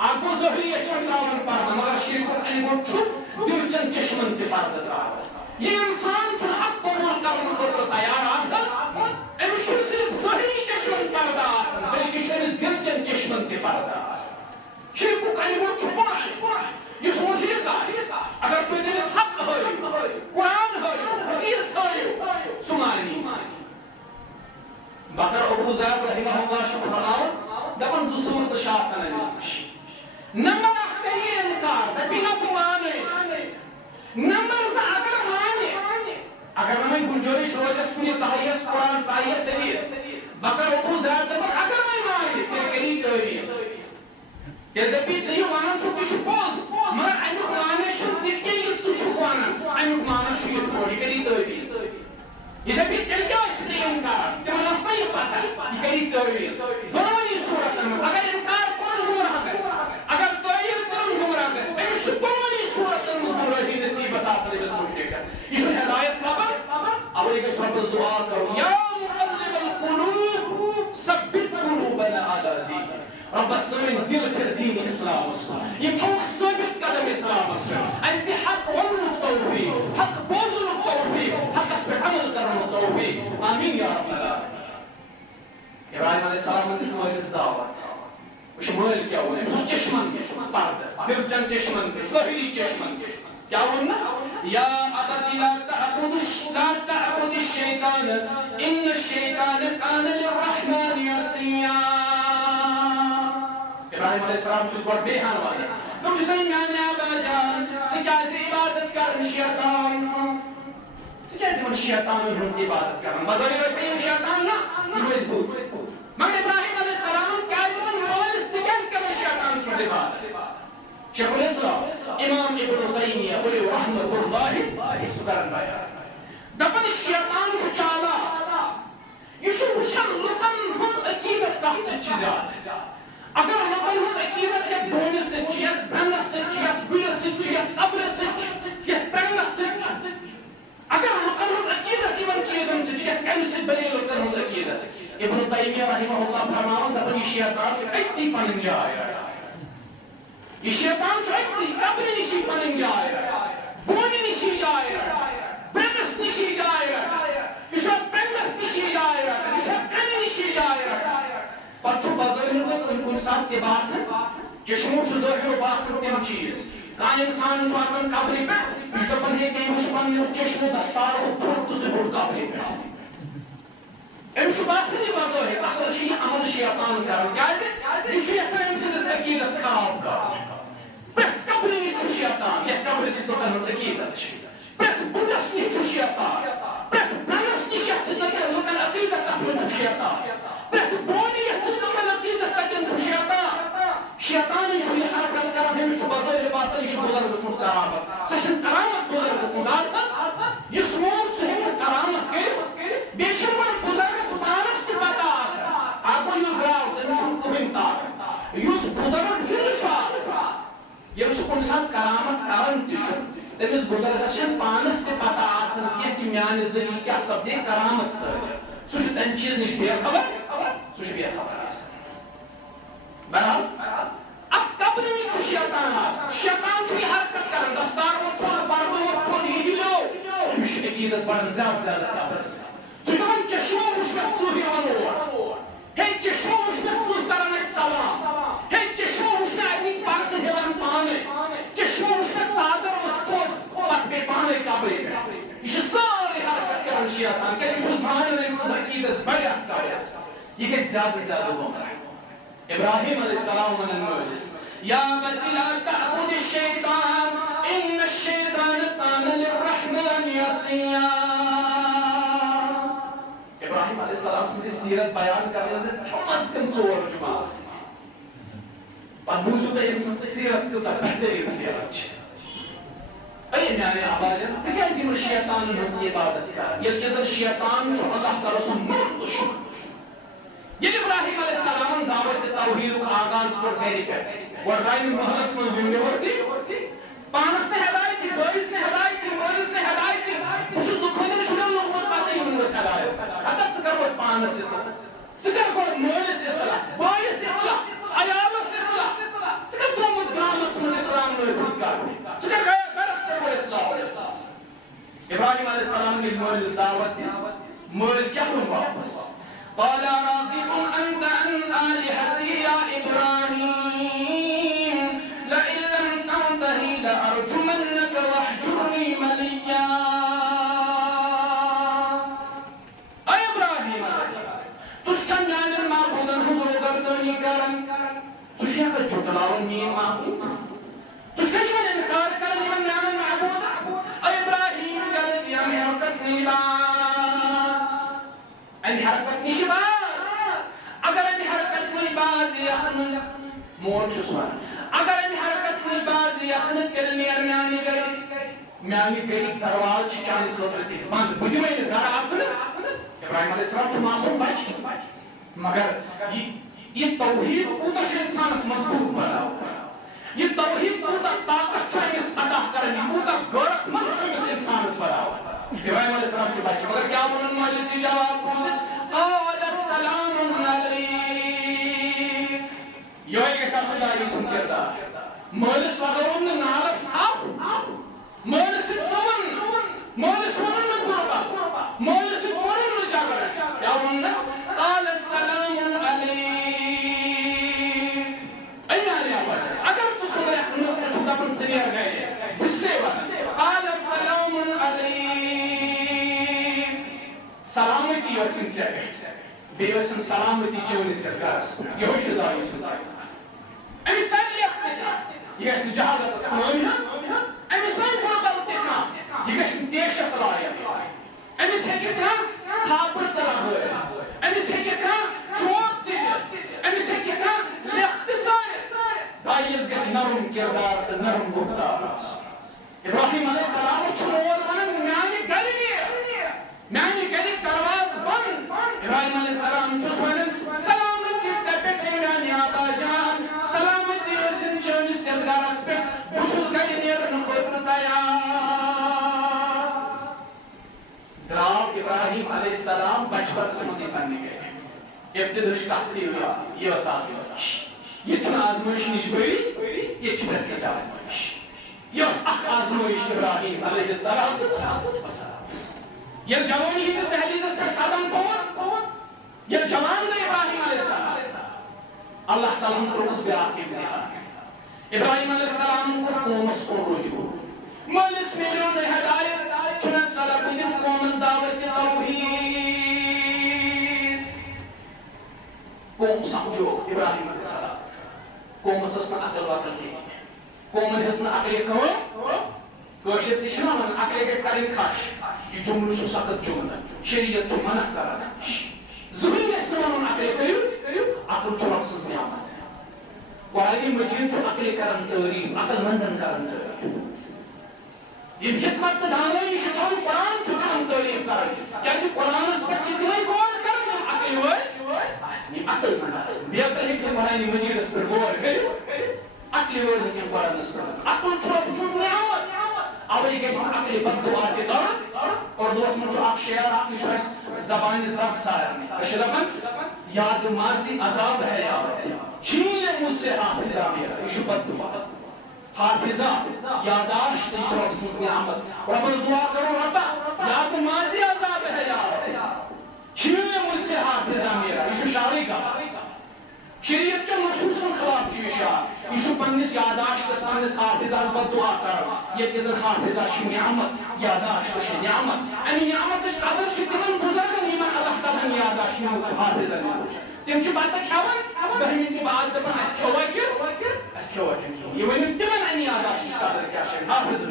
اگو ظہری چھ تراون پردہ مگر شرک علی چھ دل چن چشمن تہ پردہ تراون یہ انسان چھ حق قبول کرنے خاطر تیار آسان امس چھ صرف ظاہری چشمن پردہ آسان بلکہ شرک دل چن چشمن تہ پردہ آسان شرک علم چھ بڑا اس مشرک اگر کوئی تمس حق ہائیو قرآن ہائیو حدیث ہائیو سمانی بکر ابو ذر رحمہ اللہ چھ فرماوان دپن زٕ صورت چھ آسان امس نش نمبر اکھ کری انکار دپی نہ بہ مانے نمبر زٕ اگر میں گنجائش روزس کن چاہیے قرآن چاہیے حدیث بکر ابو ذر دپن اگر میں مانے تیل کری تعریف تیل دپی ژٕ یہِ ونان چھُکھ یہِ چھُ پوٚز مگر امیُک معنی چھُنہٕ تہِ کینٛہہ یہِ ژٕ چھُکھ ونان امیُک معنی چھُ یِتھ پٲٹھۍ یہِ کری تعریف یہ دپی تیل کیٛاہ ٲسۍ تُہۍ انکار تِمن ٲس نہ یہِ پتہ یہِ کری تعریف دۄنوٕنی صوٗرتن منٛز اگر انکار کوٚرُن گمراہ گژھِ اگر تعریف کوٚرُن گمراہ گژھِ أمِس چھُ دۄنوٕنی صوٗرتن منٛز گمراہی نصیٖبس آسان أمِس مُشرِکس یہِ چھُ ہدایت لبن اوے گژھِ رۄبس دعا کرُن یا مقلب القلوب ثبت قلوبنا على دینک رۄبس سٲنۍ دل پھِر دین اسلامس کُن یہِ تھوٚوُکھ ثٲبت قدم اسلامس پٮ۪ٹھ اَسہِ دِ حق وننُک توفیٖق حق بوزنُک توفیٖق حقس پٮ۪ٹھ عمل کرنُک توفیٖق آمیٖن یا رب العالمین ابراہیم علیہ السلام دِژ مٲلِس دعوت وٕچھ مٲلۍ کیٛاہ ووٚن أمِس اوس چشمن پردٕ دِلچن چشمن تہِ ظٲہری چشمن تہِ کیا ونس یا ابتی لا تعبد الشیطان ان الشیطان کان للرحمن عصیا ابراہیم علیہ السلام چھس گۄڈٕ بیٚیہِ وَنان تِم چھِ سٲنۍ میانہِ آبا جان ژٕ کیٛازِ عبادت کران شیطان سٕنٛز ژٕ کیٛازِ یِمن شیطانن ہٕنٛز عبادت کران بظٲہِر ٲسۍ یِم شیطان نہ یِم ٲسۍ بُت مگر ابراہیم علیہ السلام کیٛازِ ووٚن مٲلِس ژٕ کیٛازِ کران شیطان سٕنٛز عبادت شیخ الاسلام امام ابن تیمیہ علیہ رحمۃ اللہ سکرن بیان دپن شیطان چھُ چالاک یہ چھُ وٕچھان لُکن ہٕنٛز عقیدت کتھ سۭتۍ چھِ زیادٕ اگر لُکن ہٕنٛز عقیدت یتھ ڈوٗنہِ سۭتۍ چھِ یتھ برٛنٛگس سۭتۍ چھِ یتھ گُرِس سۭتۍ چھِ یتھ قبرِ سۭتۍ چھِ یتھ پرنٛگس سۭتۍ چھِ اگر لُکن ہٕنٛز عقیدت یِمن چیٖزن سۭتۍ چھِ یتھ کمہِ سۭتۍ بنے لُکن ہٕنٛز عقیدت ابن تیمیہ رحمہ اللہ فرماوان دپن یہِ شیطان چھُ أتی پنٕنۍ جاے رٹان یہ شیطان چھُ أتی قبرِ نِشی پنٕنۍ جاے رٹان بونہِ نِشی جاے رٹان برٛنٛگس نِشی جاے رٹان یہِ چھُ اتھ برٛنٛگس نِشی جاے رٹان یہِ چھُ اتھ کنہِ نِشی جاے رٹان پتہٕ چھُ بظٲہِر کُنہِ ساتہٕ تہِ باسان چشمو چھُ ظٲہِر باسان تِم چیٖز کانٛہہ اِنسان چھُ اژان قبرِ پٮ۪ٹھ یہِ چھُ دپان ہے تٔمۍ وٕچھ پننیو چشمو دستار تھوٚد تہٕ سُہ بیوٗٹھ قبرِ پٮ۪ٹھ أمِس چھُ باسان یہِ بظٲہِر اصل چھُ یہِ عمل شیطان کران کیٛازِ یہِ چھُ یژھان أمۍ سٕنٛدِس عقیٖدس خراب کرُن پرٛٮ۪تھ قبرِ نِش چھُ شیطان یتھ قبرِ سۭتۍ لُکن ہٕنٛز عقیٖدت چھِ پرٛٮ۪تھ بُتس نِش چھُ شیطان پرٛٮ۪تھ برٛنٛگس نِش یتھ سۭتۍ لُکن عقیٖدت تتھ منٛز چھُ شیطان پرٛٮ۪تھ بونہِ یتھ سۭتۍ لُکن عقیٖدت تتٮ۪ن چھُ شیطانٕے چھُ یہِ حرکت کران أمِس چھُ بظٲہِر باسان یہِ چھُ بُزرگہٕ سٕنٛز کرامت سۄ چھنہٕ کرامت بُزرگہٕ سٕنٛز آسان یُس ووٚن سُہ ہیٚکہِ کرامت کٔرِتھ بیٚیہِ چھنہٕ وۄنۍ بُزرگس پانس تہِ پتہ آسان اگر یُس درٛاو تٔمِس چھُنہٕ کٕہٕنۍ طاقت یُس بُزرگ زِندٕ چھُ آسان ییٚلہِ سُہ کُنہِ ساتہٕ کرامت کران تہِ چھُ تٔمِس بُزرگس چھنہٕ پانس تہِ پتہ آسان کینٛہہ کہِ میانہِ ذٔریعہٕ کیٛاہ سپدے کرامت سۭتۍ سُہ چھُ تمہِ چیٖز نِش بے خبر سُہ چھُ بے خبر آسان بہرحال اتھ قبرِ نِش چھُ شیطان آسان شیطان چھُ یہِ حرکت کران دستار ووت تھوٚد پردٕ ووت تھوٚد یہِ ہِلیو أمِس چھِ عقیٖدت بڑان زیادٕ زیادٕ قبرس سُہ چھُ دپان چشمو وٕچھ مےٚ سُہ یِوان اور ہے چشمو وٕچھ مےٚ سُہ کران اتہِ سلام ہے چشمو وٕچھ مےٚ اتِکۍ پردٕ ہِلان پانے عقیدت بڑی اکاریس یہ کہ زیادہ زیادہ گمراہ ابراہیم علیہ السلام ونن مولس یا بت لا تعبد الشیطان ان الشیطان کان للرحمن عصیا ابراہیم علیہ السلام سندی سیرت بیان کرنے سے کم از کم 4 جمعہ پتہ بوزو تہ یم سند سیرت کۭژاہ بہترین سیرت چھ اے میانہِ آباجن ژٕ کیازِ یِمن شیطانن ہٕنٛز عبادت کران ییٚلہِ کہِ زن شیطان چھُ اللہ تعالیٰ سُنٛد موٚٹ دُشمن ییٚلہِ ابراہیم علیہ السلام دعوت توحیدُک آغاز کوٚر گرِ پٮ۪ٹھ گۄڈٕ رانہِ محلس منٛز وِنٛڈوردی پانس نہٕ ہدایت بٲیِس نہٕ ہدایت مٲلِس نہٕ ہدایت بہٕ چھُس نہٕ خۄدن شُرٮ۪ن لوگمُت پتہٕ یِمن گٔژھ ہدایت اگر ژٕ کر گۄڈٕ پانس اصلاح ژٕ کر گۄڈٕ مٲلِس اصلاح بٲیِس اصلاح عیالس اصلاح ژٕ کر ترٛوومُت گامس منٛز اسلام نٲفِظ کرنہِ ژٕ کر گرس پٮ۪ٹھ گۄڈٕ اصلاح ابراہیم علیہ السلام ییٚلہِ مٲلِس دعوت دِژ مٲلۍ کیٛاہ ووٚن واپس قال راغب انت عن آلهتي يا ابراهيم لئن لم تنته لارجمنك واهجرني مليا اے ابراہیم تُس چھکھا میانٮ۪ن معبوٗدن ہٕنٛز روگردٲنی کران ژٕ چھُکھا جھُٹلاوان میٲنۍ معبوٗد ژٕ چھُکھا یِمن انکار کران یِمن میانٮ۪ن معبوٗد اے ابراہیم کر دِ اَمہِ حرکت باز اَمہِ حرکت نِش باز اگر اَمہِ حرکت نِش باز یِنہٕ مول چھُس وَنان اگر اَمہِ حرکت نِش باز یِنہٕ تیٚلہِ نیر میانہِ گرِکۍ دروازٕ چھِ چانہِ خٲطرٕ تہِ بنٛد بہٕ دِمے نہٕ گرٕ اژنہٕ ابراہیم علیہ السلام چھُ معصوٗم بچہٕ مگر یہ توحید کوٗتاہ چھُ اِنسانس مضبوٗط بناوان یہ توحید کوٗتاہ طاقت چھُ أمِس عطا کران یہِ کوٗتاہ غٲرت منٛد چھُ أمِس اِنسانس بناوان ابراہیم علیہ السلام چھُ بچہٕ مگر کیٛاہ ووٚنُن مٲلِس یہِ جواب بوٗزِتھ قال السلام علیک یِہوٚے گژھِ آسُن داعی سُنٛد کِردار مٲلِس لگووُن نہٕ نالس تھپھ مٲلِس سۭتۍ ژوٚوُن مٲلِس ووٚنُن نہٕ غُربت مٲلِس سۭتۍ کوٚرُن نہٕ جھگڑٕ کیٛاہ ووٚننس قال السلام علیک اے میانہِ آباجن اگر ژٕ صُبحس نہٕ ژٕ چھُکھ دپان ژٕ نیر گرِ بہٕ چھُسے ونان قال السلام علیک سلامتی ٲسِن ژےٚ پٮ۪ٹھ بیٚیہِ ٲسِن سلامتی چٲنِس یتھ گرس پٮ۪ٹھ یِہوٚے چھُ داعی سُنٛد أمِس ژَلہِ لیکھ تہِ کانٛہہ یہِ گژھِ نہٕ جہالتس کٲمہِ أمِس وَنہِ بُربل تہِ کانٛہہ یہِ گژھِ نہٕ دیشس لایق أمِس ہیٚکہِ کانٛہہ تھاپڑ تہِ لگٲوِتھ أمِس ہیٚکہِ کانٛہہ چوب تہِ دِتھ أمِس ہیٚکہِ کانٛہہ لیکھ تہِ ژٲرِتھ داعیس گژھِ نرم کِردار تہٕ نرم گُفتار آسُن ابراہیم علیہ السلامس چھُ مول ونان میانہِ گرِ نیر میانہِ گرِکۍ دروازٕ بنٛد ابراہیم علیہ السلام چھُس ونان سلامتی ژےٚ پٮ۪ٹھ اے میانہِ آبا جان سلامتی ٲسِن چٲنِس یتھ گرس پٮ۪ٹھ بہٕ چھُس گرِ نیرنہٕ خٲطرٕ تیار درٛاو ابراہیم علیہ السلام بچپنس منٛزٕے پننہِ گرِ ابتدٲیِچ کتھ تھٲیِو یہِ ٲس آزمٲیش ییٚتہِ چھُنہٕ آزمٲیش نِش بٔری ییٚتہِ چھِ پرٛٮ۪تھ کٲنٛسہِ آزمٲیش یہِ ٲس اکھ آزمٲیش ابراہیم علیہ السلام ییٚلہِ جوٲنی ہٕنٛدِس دہلیٖزس پٮ۪ٹھ قدم تھوٚوُن ییٚلہِ جوان گٔے ابراہیم علیہ السلام اللہ تعالیٰ ہن ترٛووُس بیٛاکھ امتحان ابراہیم علیہ السلام کوٚر قومس کُن رجوع مٲلِس میلیو نہٕ ہدایت چھُنہ صلح بہٕ دِمہٕ قومس دعوتِ توحیٖد قوم سمجھو ابراہیم علیہ السلام قومس ٲس نہٕ عقل وقل کِہیٖنۍ قومن ہیٚژ نہٕ عقلہِ کٲم کٲشِر تہِ چھِنہ ونان عقلے گژھِ کَرٕنۍ کھش یہِ جملہٕ چھُ سخت جملہٕ شریعت چھُ منع کران زٕہٕنۍ گژھِ نہٕ وَنُن عقلے کٔرِو عقل چھُ رۄب سٕنٛز نعمت قرآنِ مجیٖد چھُ عقلہِ کران تعریٖف عقل مندن کران تعریٖف یِم حکمت تہٕ دانٲیی چھِ تھاوٕنۍ قرآن چھُ تِمن تعریٖف کران کیازِ قرآنس پٮ۪ٹھ چھِ تِمے غور کران یِم عقلہِ وٲلۍ آسن یِم عقل منٛد آسن بے عقل ہیٚکہِ نہٕ قرآنِ مجیٖدس پٮ۪ٹھ غور کٔرِتھ عقلہِ وٲلۍ ہیٚکن قرآنس پٮ۪ٹھ عقل چھُ رۄب سٕنٛز نعمت اوے گژھِ نہٕ عقلہِ بد دُعا تہِ کرُن اردوٗوس منٛز چھُ اکھ شعر اکھ یہِ چھُ اَسہِ زبانہِ زد سارنٕے أسۍ چھِ دپان یاد ماضی عذاب ہے یاد چھیٖن لے مُجھ سے حافظہ میرا یہِ چھُ بد دُعا حافظہ یاداشت یہِ چھِ رۄب سٕنٛز نعمت رۄبس دُعا کرو رۄبا یاد ماضی عذاب ہے یاد چھیٖن لے مُجھ سے حافظہ میرا یہِ چھُ شعرٕے کتھ شریعت کے نصوصن خلاف یہ شاہ یہ پنس یاداشت پنس حافظہ بد دعا کر یہ زن حافظہ نعمت یاداشت نعمت امہ نعمت قدر تمن بزرگن یمن اللہ تعالیٰ یاداشت نیوت حافظہ نیوت تم بتہ کھوان 10 منٹ بعد دپان اس کھوا کہ یہ ونو تمن امہ یاداشت قدر کیا حافظ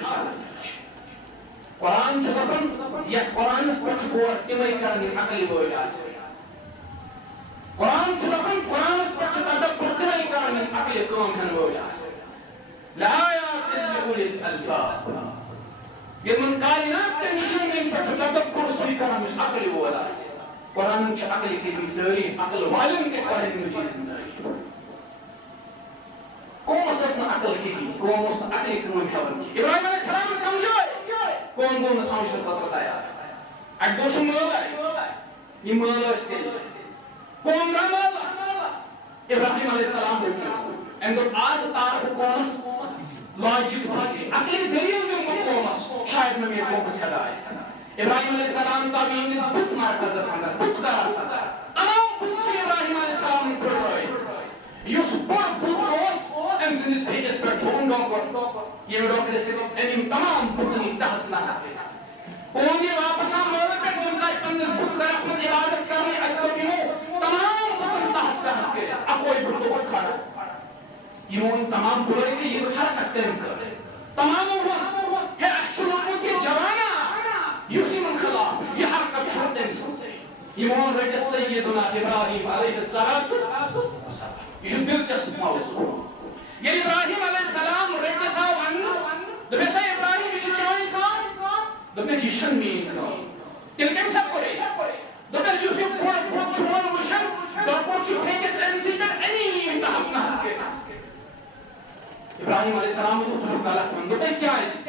قرآن دپان یا قرآنس پہ غور تمے کرن عقل وٲلۍ آسن قرآن دپان قرآنس پہ تدبر تمے کرن عقل کٲم ہن وٲلۍ آسن لآیات لأولی الألباب یمن کائنات کے نشانن پہ تدبر سُے کران یُس عقل وول آسہِ قرآن چھ عقل کی تعریف عقل والن کے قرآن مجید تعریف قومس اس نہ عقل کی قوم اس نہ عقل کٲم ہیوان ابراہیم علیہ السلام سمجھوے قوم گو نہ سمجھن خاطر تیار اک دوش مٲل یہ مٲل ٲسۍ تیٚلہِ قوم درٛاو مٲلس ابراہیم علیہ السلام دوٚپ أمۍ دوٚپ آز تارٕ بہٕ قومس لاجِک باقٕے عقلی دٔلیٖل دِمہٕ بہٕ قومس شاید مےٚ میلہِ قومس ہدایت ابراہیم علیہ السلام صاحب یہندس بت مرکزس اندر بت درس اندر تمام بت ابراہیم علیہ السلام پھٹرٲیِتھ یُس بوٚڑ بت اوس أمۍ سٕنٛدِس بیٚکِس پٮ۪ٹھ تھوٚوُن ڈوکر ییٚمہِ ڈوکرٕ سۭتۍ أمۍ تمام بت نی تہس نہس کٔرِتھ قوم یہِ واپس آو مٲلہٕ پٮ۪ٹھ تِم ژاے پننِس بت گرس منٛز عبادت کرنہِ اَتہِ دوٚپ یِمو تمام بتن تہس نہس کٔرِتھ اکوے بت دوٚپُکھ کھڑا یِمو ؤنۍ تمام بُلٲے تہٕ یہِ حرکت تٔمۍ کٔر تمامو ووٚن ہے اَسہِ چھُ لوٚگمُت یہِ جوانا یُس یِمن خلاف یہ حرکت چھُ تٔمۍ سٕنٛز یِمو رٔٹِتھ سیدنا ابراہیم علیہ السلام یہ چھُ دلچسپ موضوع ییٚلہِ ابراہیم علیہ السلام رٔٹِتھ آو وننہٕ دوٚپمس ہے ابراہیم یہ چھِ چٲنۍ کٲم دوٚپمکھ یہِ چھَنہٕ میٛٲنۍ کٲم تیٚلہِ کٔمۍ سا کوٚرے دوٚپمس یُس یہِ بوٚڑ بُت چھُ وٕچھان ڈوکر چھُ بیٚکِس أمۍسٕے پٮ۪ٹھ أمی یِم تہس نہس کٔرِتھ ابراہیم علیہ السلام دوٚپ ژٕ چھُکھ غلط وَنان دوٚپمَے کیٛازِ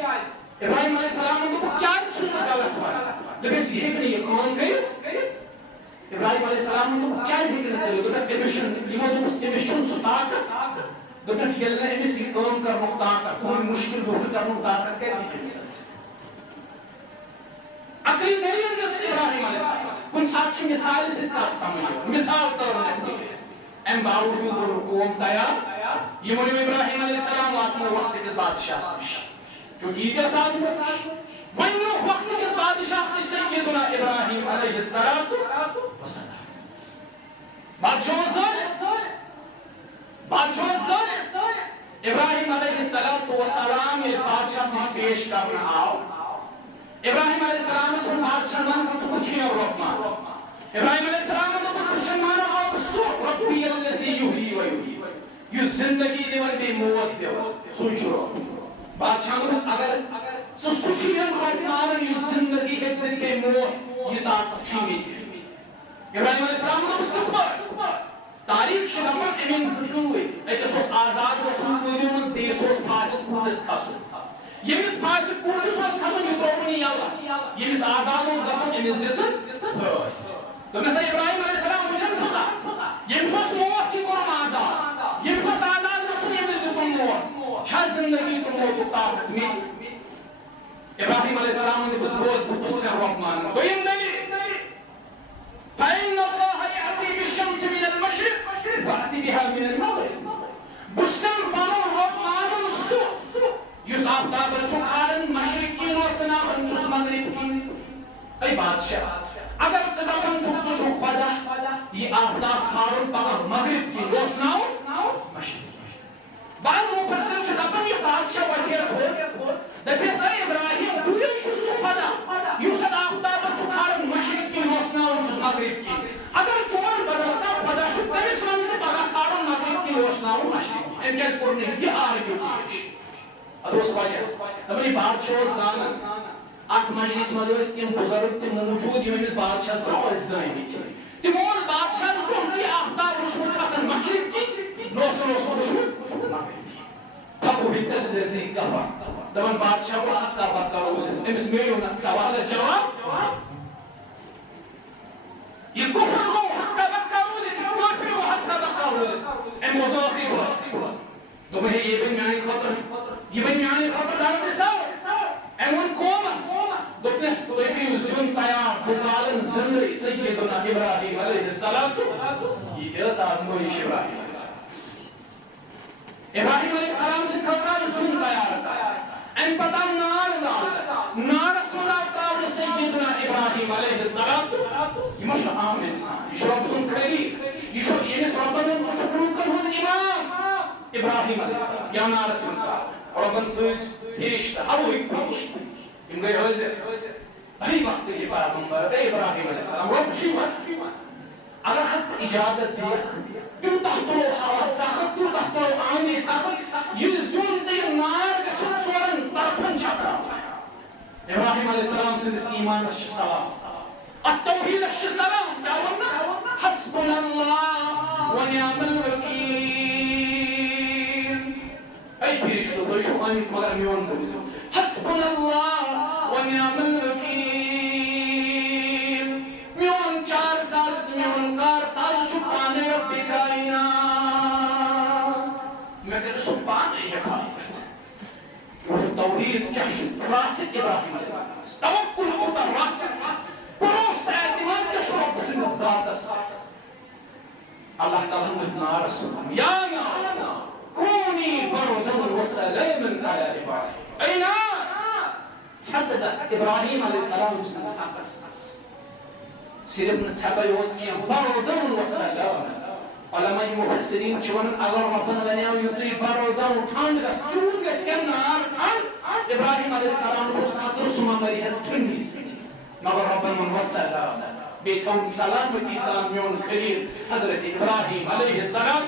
ابراہیم علیہ السلام دوٚپ کیٛازِ چھُس بہٕ غلط وَنان دوٚپمس یہِ ہیٚکہِ نہٕ یہِ کٲم کٔرِتھ ابراہیم علیہ السلام دوٚپ کیٛازِ ہیٚکہِ نہٕ کٔرِتھ دوٚپمکھ أمِس چھُنہٕ یِمو دوٚپُس أمِس چھُنہٕ سُہ طاقت دوٚپمکھ ییٚلہِ نہٕ أمِس یہِ کٲم کرنُک طاقت تُہُنٛد مُشکِل دۄہ کرنُک طاقت کَتہِ ہیٚکہِ أمِس آسِتھ عقلی دٔلیٖل دِژ ابراہیم علیہ السلام کُنہِ ساتہٕ چھِ مِثالہِ سۭتۍ کتھ سمجھ یِوان مِثال طور اَمہِ باوجوٗد کوٚرُکھ قوم تیار یِمو نیوٗ ابراہیم علیہ السلام واتنوو وقت أکِس بادشاہس نِش چوٗنٛکہِ ییٖتیٛاہ سال وۄنۍ نیوٗکھ وقت أکِس بادشاہس نِش سیدنا ابراہیم علیہ السلام بادشاہس زٲنۍ ابراہیم علیہ السلام ییٚلہِ بادشاہس نِش پیش کرنہٕ آو ابراہیم علیہ السلامس ووٚن بادشاہن ون ژٕ کُس چھُے رحمان ابراہیم علیہ السلام دوٚپُس بہٕ چھُس مانان سُہ رۄبی الذی یحیی و یمیٖت یُس زندگی دِوان بیٚیہِ موت دِوان سُے چھُ رۄب بادشاہن دوٚپُس اگر ژٕ سُہ چھُے رۄب مانان یُس زندگی ہیٚکہِ دِتھ بیٚیہِ موت یہِ طاقت چھُے مےٚ تہِ ابراہیم علیہ السلام دوٚپُس کِتھ پٲٹھۍ تاریخ چھِ دپان أمِن زٕ کۭتۍ أکِس اوس آزاد گژھُن قٲدیو منٛز بیٚیِس اوس پھاسہِ کوٗٹس کھسُن ییٚمِس پھاسہِ کوٗٹس اوس کھسُن یہِ ترٛووُن یَلہٕ ییٚمِس آزاد اوس گژھُن أمِس دِژٕن پھٲسۍ دوٚپنس ابراہیم علیہ السلام وٕچھن ژٕ کتھ ییٚمِس اوس موت یہِ کوٚرُن آزاد ییٚمِس اوس آزاد گژھُن ییٚمِس دِتُن موت چھا زندگی تہٕ موتُک طاقت مےٚ ابراہیم علیہ السلام دوٚپُس بوز بہٕ کُس چھُسے رۄب مانان دوٚیِم دٔلیٖل فإن الله يأتي بالشمس من المشرق فأت بها من المغرب بہٕ چھُسن پنُن رۄب مانان سُہ یُس آفتابس چھُ کھالان مشرق کِنۍ وسناوان چھُس مغرب کِنۍ اے بادشاہ اگر ژٕ دپان چھُکھ ژٕ چھُکھ خۄدا یہِ آفتاب کھالُن پگاہ مغرب کِنۍ وسناوُن مشرق بعض مفسر چھِ دپان یہِ بادشاہ وتھے تھوٚد دپیس اے ابراہیم بٕے چھُس سُہ خۄدا یُس آفتابس چھُ کھالان مشرق کِنۍ وسناوُن چھُس مغرب کِنۍ اگر چون بدل کانٛہہ خۄدا چھُ تٔمِس ون تہٕ پگاہ کھالُن مغرب کِنۍ وسناوُن مشرق کِنۍ أمۍ کیازِ کوٚر نہٕ یہِ آرگیوٗ پیش اتھ اوس وجہ دپان یہِ بادشاہ اوس زانان اتھ مجلس منٛز ٲسۍ تِم بُزرگ تہِ موٗجوٗد یِم أمِس بادشاہس برونٛہہ ٲسۍ زٲنِتھ تِمو اوس بادشاہس برونٛہہ یہِ آفتاب وٕچھمُت آسان مشرق کِنۍ نوسن اوس وٕچھمُت مغرب کِنۍ فبُہِتَ الَّذِی کَفَرَ دپان بادشاہ گوٚو ہکا بکا روٗزِتھ أمِس میلیو نہٕ سوالس جواب یہِ کُفر گوٚو ہکا بکا روٗزِتھ یہِ کٲفِر گوٚو ہکا بکا روٗزِتھ أمۍ اوس ٲخری بٲس دوٚپُن ہے یہِ بنہِ میانہِ خٲطرٕ دردِ سَر أمۍ ووٚن قومس دوٚپنس تُہۍ کٔرِو زیُن تیار بہٕ زالن زِندٕ سیدنا ابراہیم علیہ السلام یہ تیس آزمائش ابراہیم علیہ السلام ابراہیم علیہ السلام سے خطرہ سن تیار کرتا ان پتہ نار زالتا نارس مزاقاو سیدنا ابراہیم علیہ السلام یہ مش عام انسان یہ رب سن خرید یہ یمس ربن شکروکن ہند امام ابراہیم علیہ السلام یا نارس مزاق ربن سوز فرشتہ ہوئی فرشتہ ان گئی حضر بھئی وقت کی پیغمبر اے ابراہیم علیہ السلام رب شیوان اگر حد سے اجازت دیا کیوں تحتلو حوات ساخت کیوں تحتلو آنی ساخت یہ زون دے نار کے سن سورن طرفن چاکرا ابراہیم علیہ السلام سے اس ایمان اشی سلام التوحید اشی سلام کیا ورنہ حسبنا اللہ ونعم الوکیل اے پیرشتو تو شو آنیت مگر میون دوزو حسبنا اللہ ونعم الوکیل میون 4 سال میون کار سال شپان رب کائنات میں کہ شپان ہے حاصل توحید کیا راسد ابراہیم علیہ السلام توکل ہوتا راسد پروست اعتماد کے شرب سے ذات اللہ تعالیٰ مدنا رسول یا نار کونی بردن وسلاما علی ابراہیم اے نار چھددت ابراہیم علیہ السلام سے نساقس صرف نتحبی وقتی بردن وسلاما علماء مفسرین چون اگر ربنا بنیاو یوتی بردن ٹھنڈ گس یوت گس کیا نار ٹھنڈ ابراہیم علیہ السلام سے خاطر سما مری ہے ٹھنڈی سی مگر ربنا وسلاما بیتهم سلامتی سلام میون خلیل حضرت ابراہیم علیہ السلام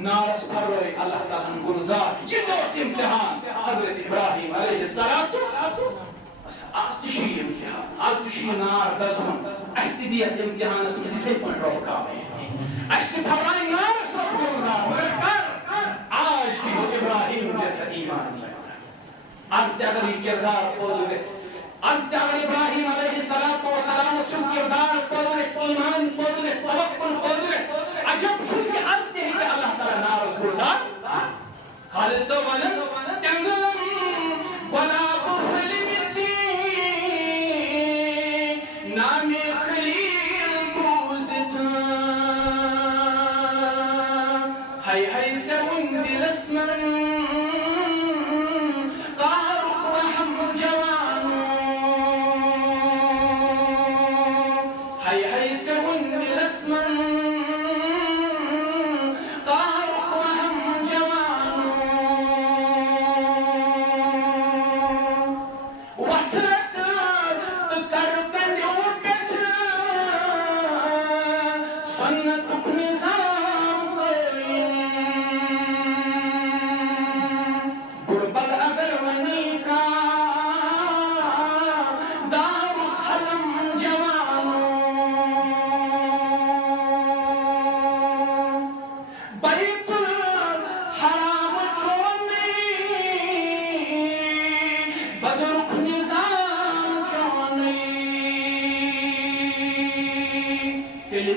نارس پر روئے اللہ تعالیٰ گلزار یہ دوست امتحان حضرت ابراہیم علیہ السلام آج تشی امتحان آج تشی نار دزمن اشتی دیت امتحان اس میں سے پن روکا میں اشتی پھرائی نارس پر گلزار برکر آج بھی ابراہیم جیسا ایمان لگا آج تے اگر یہ کردار پودلس آج تے اگر ابراہیم علیہ السلام سن کردار پودلس ایمان پودلس توقل پودلس عجب چھن کے آج تے کہ اللہ تعالیٰ نارس گلزار خالد سوالن تنگلن ولا بخل بیتی نام خلیل بوزتا ہائی ہائی زون دلسمن قارق وحم جوانو ہائی ہائی زون دلسمن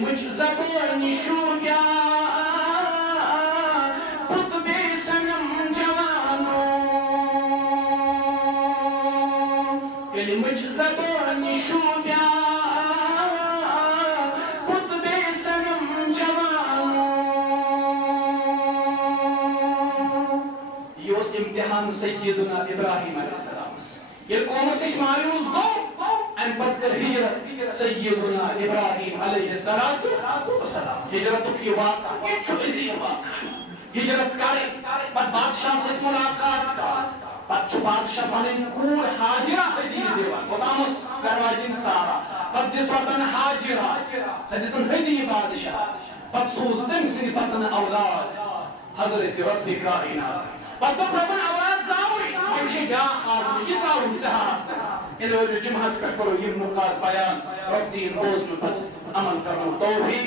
مجھ زبانی شویا قطب سنم جوانو کلی مجھ زبانی شویا قطب سنم جوانو یہ اس امتحان سیدنا ابراہیم علیہ السلام یہ قوم سے مایوس گو ان پتر ہجرت سیدنا ابراہیم علیہ السلام ہجرت کی واقع یہ چھو عزیز واقع ہجرت کریں پت بادشاہ سے ملاقات کا پت چھو بادشاہ پانین کور حاجرہ حدیث دیوان قدامس کرواجین سارا پت دیس وطن حاجرہ سدیسن حدیث بادشاہ پت سوزدن سنی پتن اولاد حضرت رب کائنات پت دو پربن اولاد زاوری مجھے گیا آزمی یہ داؤن سے حاصل ان وجہ جمعہ سے کرو یہ مقاد بیان رب دین روز میں عمل کرو توحید